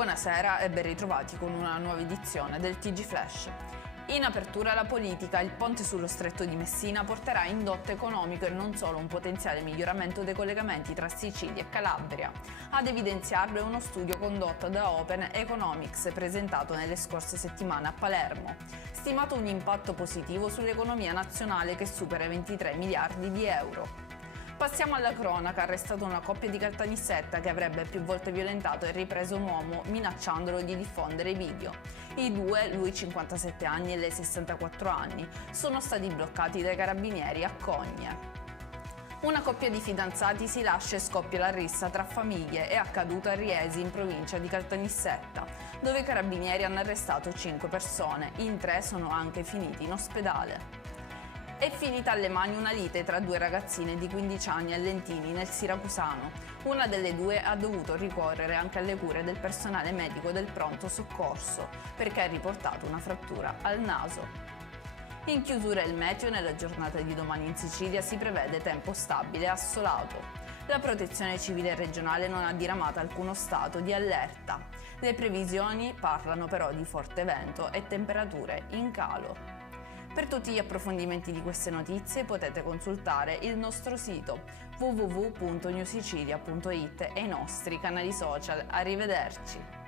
Buonasera e ben ritrovati con una nuova edizione del TG Flash. In apertura alla politica, il ponte sullo stretto di Messina porterà indotto economico e non solo un potenziale miglioramento dei collegamenti tra Sicilia e Calabria. Ad evidenziarlo è uno studio condotto da Open Economics presentato nelle scorse settimane a Palermo. Stimato un impatto positivo sull'economia nazionale che supera i 23 miliardi di euro. Passiamo alla cronaca, arrestata una coppia di Caltanissetta che avrebbe più volte violentato e ripreso un uomo minacciandolo di diffondere i video. I due, lui 57 anni e lei 64 anni, sono stati bloccati dai carabinieri a Cogne. Una coppia di fidanzati si lascia e scoppia la rissa tra famiglie, è accaduto a Riesi in provincia di Caltanissetta, dove i carabinieri hanno arrestato 5 persone, in 3 sono anche finiti in ospedale. È finita alle mani una lite tra due ragazzine di 15 anni a Lentini, nel Siracusano. Una delle due ha dovuto ricorrere anche alle cure del personale medico del pronto soccorso, perché ha riportato una frattura al naso. In chiusura il meteo, nella giornata di domani in Sicilia si prevede tempo stabile e assolato. La Protezione Civile regionale non ha diramato alcuno stato di allerta. Le previsioni parlano però di forte vento e temperature in calo. Per tutti gli approfondimenti di queste notizie potete consultare il nostro sito www.newsicilia.it e i nostri canali social. Arrivederci!